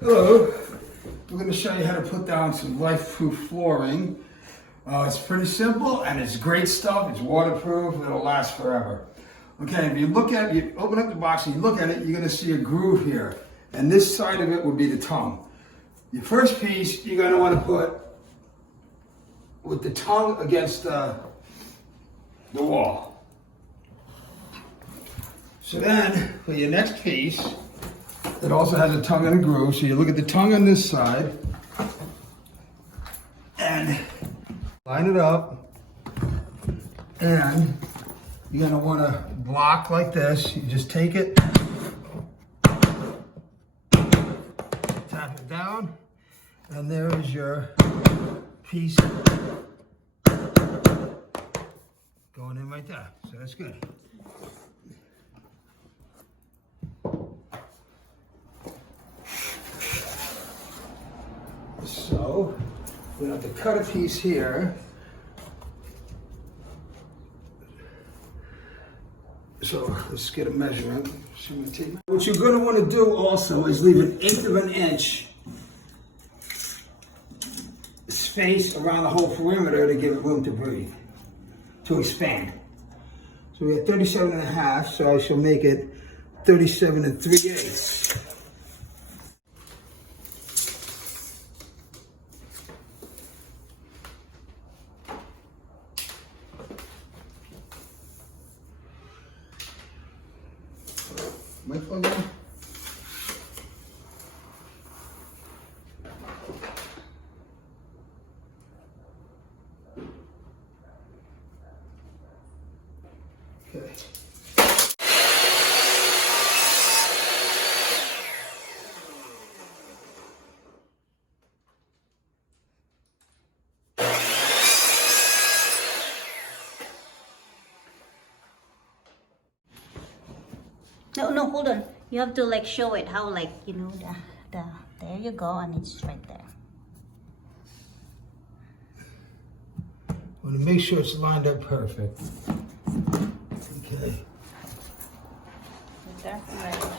Hello, we're going to show you how to put down some Lifeproof flooring. It's pretty simple and it's great stuff. It's waterproof, it'll last forever. Okay, if you look at it, you open up the box and you look at it, you're going to see a groove here. And this side of it would be the tongue. Your first piece you're going to want to put with the tongue against the wall. So then, for your next piece, it also has a tongue and a groove. So you look at the tongue on this side and line it up, and you're going to want to block like this. You just take it, tap it down, and there is your piece going in right there. So that's good. So we have to cut a piece here. So let's get a measurement. What you're going to want to do also is leave 1/8 of an inch space around the whole perimeter to give it room to breathe, to expand. So we have 37.5, so I shall make it 37 3/8. My phone down? Okay. No, hold on. You have to like show it how, like, you know, there you go, and it's right there. Want to make sure it's lined up perfect. Okay. Right there? Right.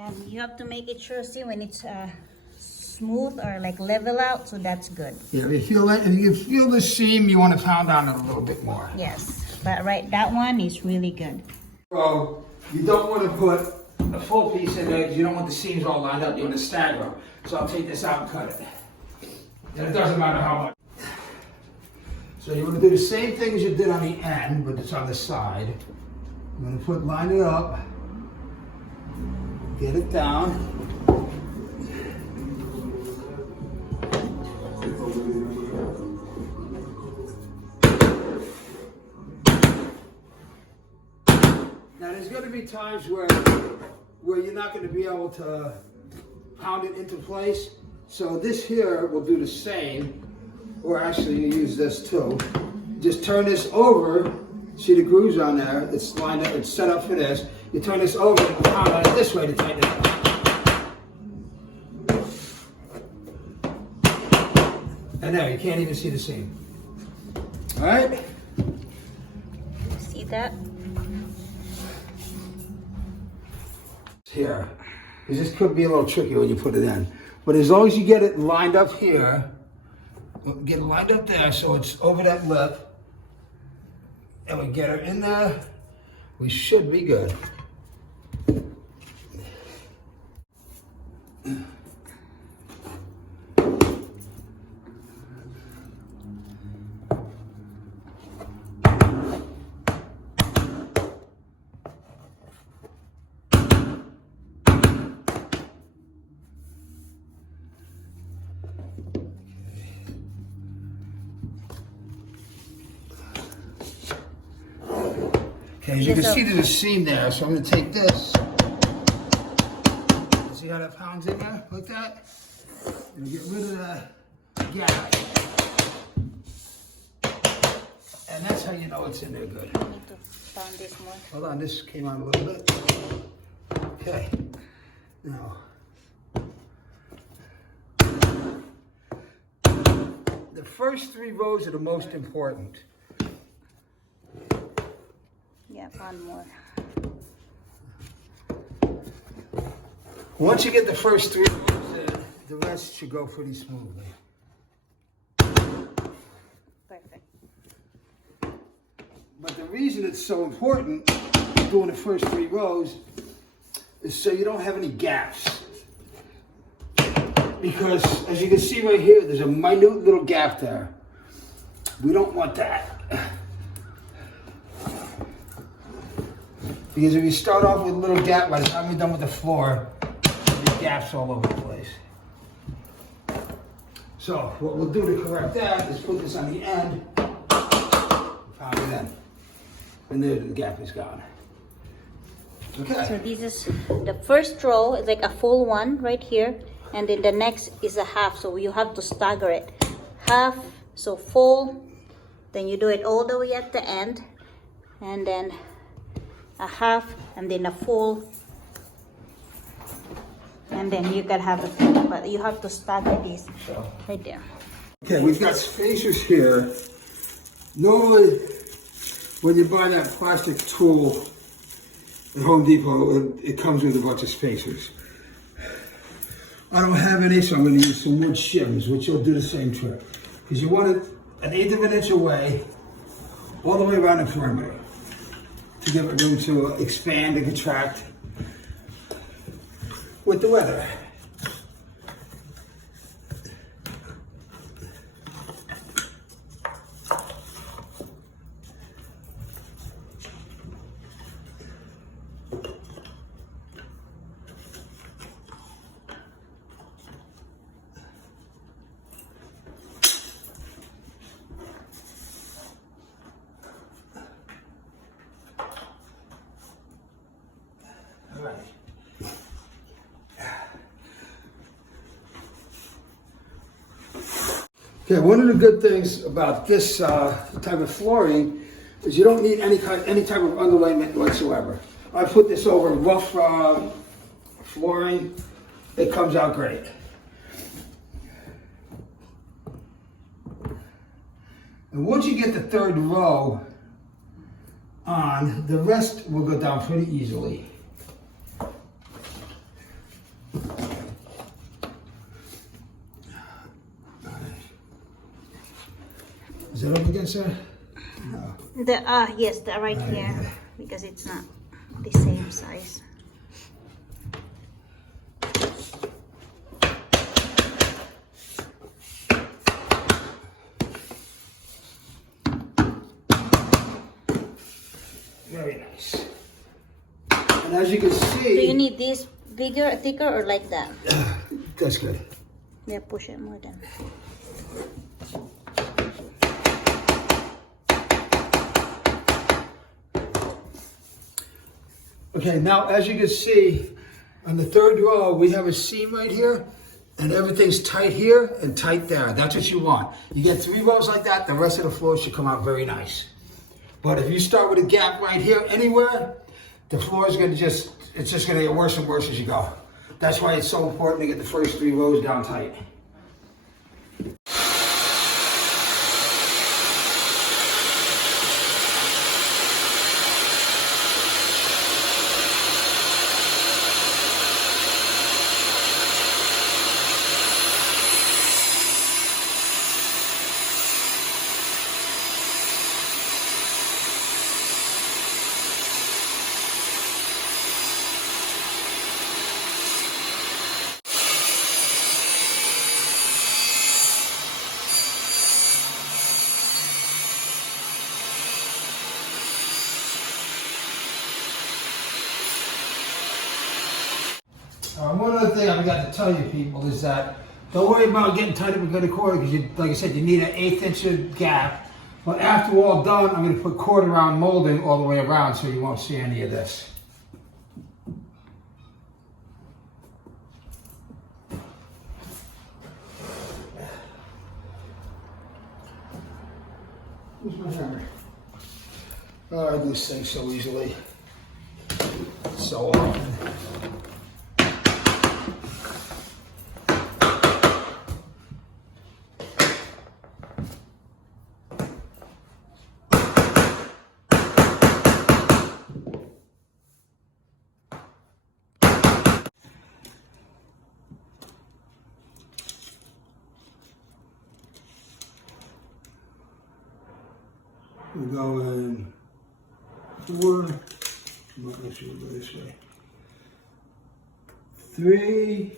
And you have to make it sure, see, when it's smooth or like level out, so that's good. Yeah, if you feel the seam, you want to pound on it a little bit more. Yes, but right, that one is really good. So you don't want to put a full piece in there because you don't want the seams all lined up. You want to stagger them. So I'll take this out and cut it. And it doesn't matter how much. So you want to do the same thing as you did on the end, but it's on the side. I'm going to line it up. Get it down. Now there's going to be times where you're not going to be able to pound it into place. So this here will do the same, or actually you use this too. Just turn this over. See the grooves on there? It's lined up. It's set up for this. You turn this over and pound on it this way to tighten it up. And there, you can't even see the seam. All right? See that? Here. This could be a little tricky when you put it in. But as long as you get it lined up here, get it lined up there so it's over that lip, and we get her in there, we should be good. Okay, as you can see there's a seam there, so I'm going to take this. See how that pounds in there, like that? And get rid of the gap. And that's how you know it's in there good. I need to pound this more. Hold on, this came on a little bit. Okay. Now, first 3 rows are the most important. Yeah, one more. Once you get the first 3 rows in, the rest should go pretty smoothly. Perfect. But the reason it's so important, doing the first 3 rows, is so you don't have any gaps. Because as you can see right here, there's a minute little gap there. We don't want that. Because if you start off with a little gap, by the time you're done with the floor, there's gaps all over the place. So what we'll do to correct that is put this on the end, pound it in, and there the gap is gone. Okay. So this is the first row, is like a full one right here, and then the next is a half, so you have to stagger it. Half, so full, then you do it all the way at the end, and then a half, and then a full, and then you can have a full, but you have to stagger this right there. Okay, we've got spacers here. Normally, when you buy that plastic tool at Home Depot, it comes with a bunch of spacers. I don't have any, so I'm going to use some wood shims, which will do the same trick. Because you want it 1/8 of an inch away, all the way around the perimeter, to give it room to expand and contract with the weather. Okay, one of the good things about this type of flooring is you don't need any type of underlayment whatsoever. I put this over rough flooring. It comes out great. And once you get the 3rd row on, the rest will go down pretty easily. Is that up against there? No. Yes, the right here, because it's not the same size. Very nice. And as you can see, Do you need this bigger, thicker, or like that? that's good. Yeah, push it more than. Okay, now as you can see, on the 3rd row, we have a seam right here, and everything's tight here and tight there. That's what you want. You get 3 rows like that, the rest of the floor should come out very nice. But if you start with a gap right here anywhere, the floor is going to it's just going to get worse and worse as you go. That's why it's so important to get the first 3 rows down tight. One other thing I forgot to tell you people is that don't worry about getting tight up with a quarter because, like I said, you need an 1/8 inch gap. But after we're all done, I'm going to put quarter round molding all the way around so you won't see any of this. Where's my hammer? Oh, I do this thing so easily. So often. We'll go in 4, actually we'll go this way. 3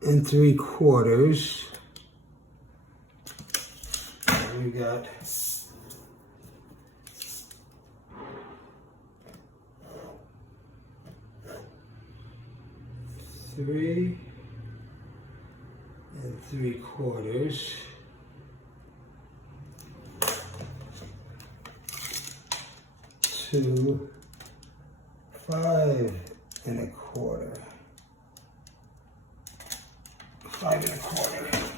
3/4. And we got 3 3/4. To 5 1/4. 5 1/4.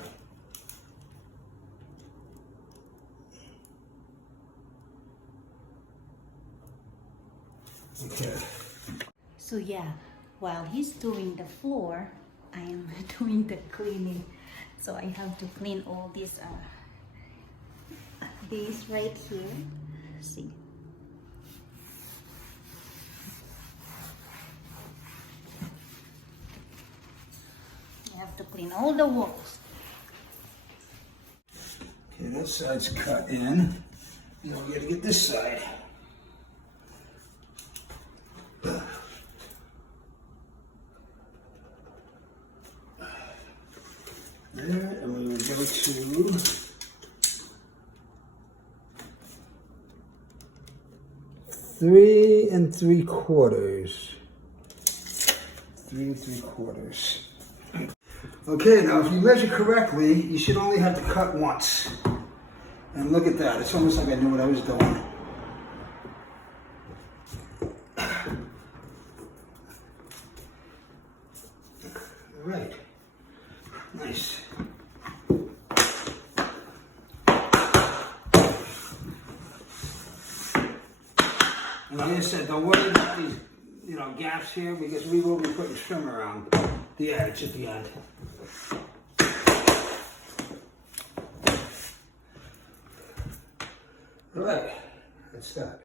Okay. So yeah, while he's doing the floor, I am doing the cleaning. So I have to clean all these right here. See. I have to clean all the walls. Okay, that side's cut in. Now we gotta get this side. There, and we will go to 3 3/4. 3 3/4. Okay, now if you measure correctly, you should only have to cut once. And look at that, it's almost like I knew what I was doing. All right, nice. And like I said, don't worry about these, gaps here, because we will be putting trim around the edge at the end. All right, let's start.